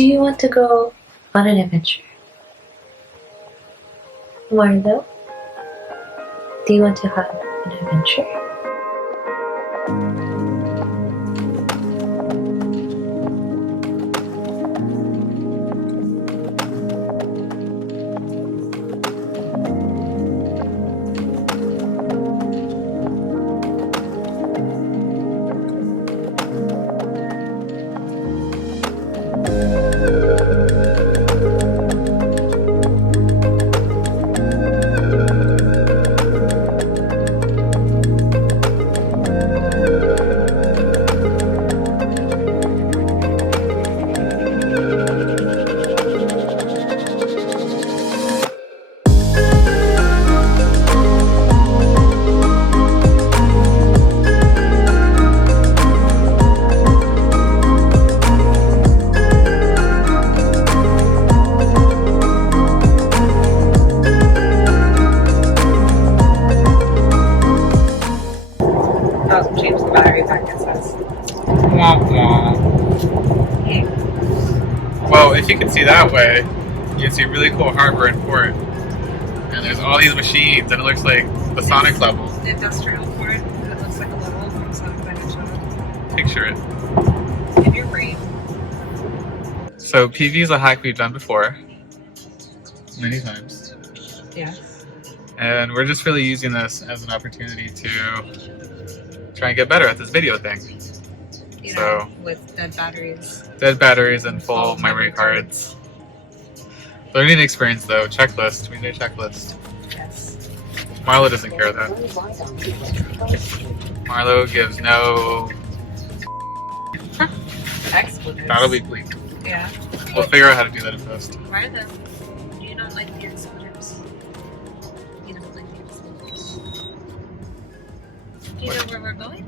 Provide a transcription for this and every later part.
do you want to go on an adventure? Marlo, do you want to have an adventure? Change the battery pack, it says. Wah, wah. Well, if you can see that way, you can see a really cool harbor and port. And there's all these machines, and it looks like the Sonic level. The industrial port, and it looks like a level from Sonic Adventure. Picture it. In your brain. So PV is a hack we've done before. Many times. Yes. And we're just really using this as an opportunity to try and get better at this video thing. You So, know, with dead batteries. Dead batteries and full memory cards. Learning experience though, checklist. We need a checklist. Yes. Marlo doesn't care though. Marlo gives no... Expletives. That'll be bleak. Yeah. We'll figure out how to do that in post. Why then? Do you not like the expletives? You don't like the expletives? Do you know where we're going?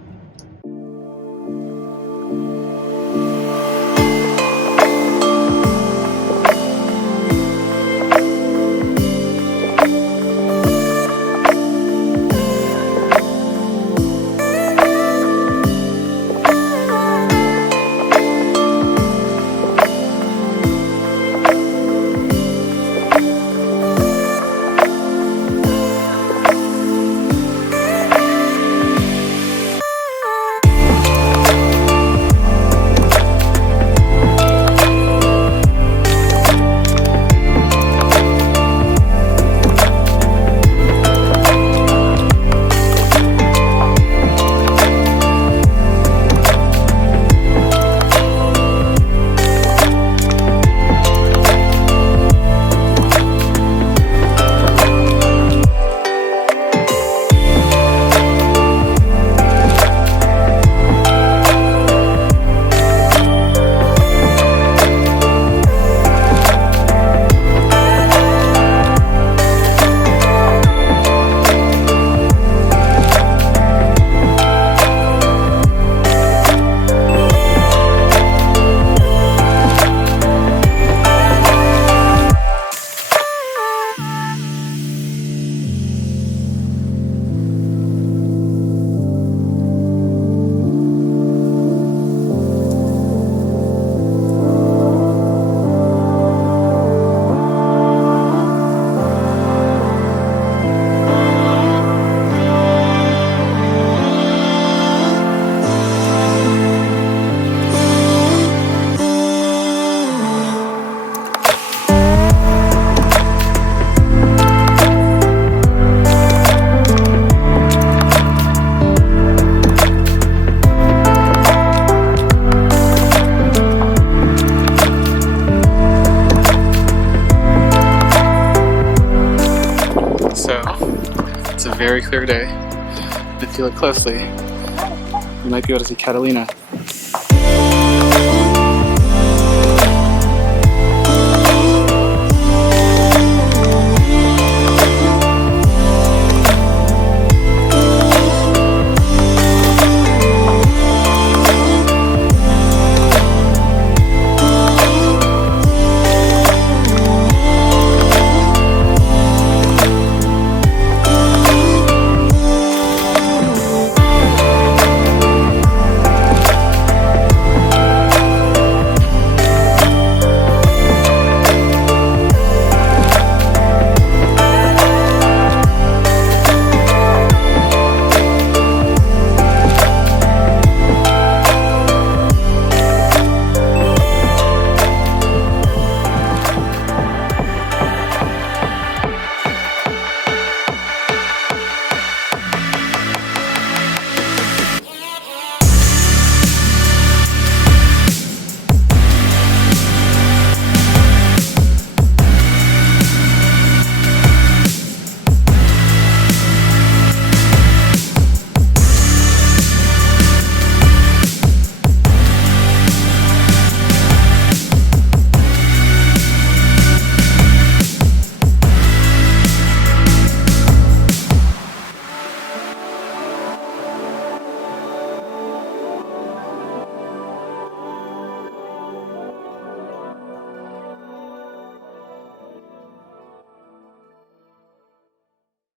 Very clear day. If you look closely, you might be able to see Catalina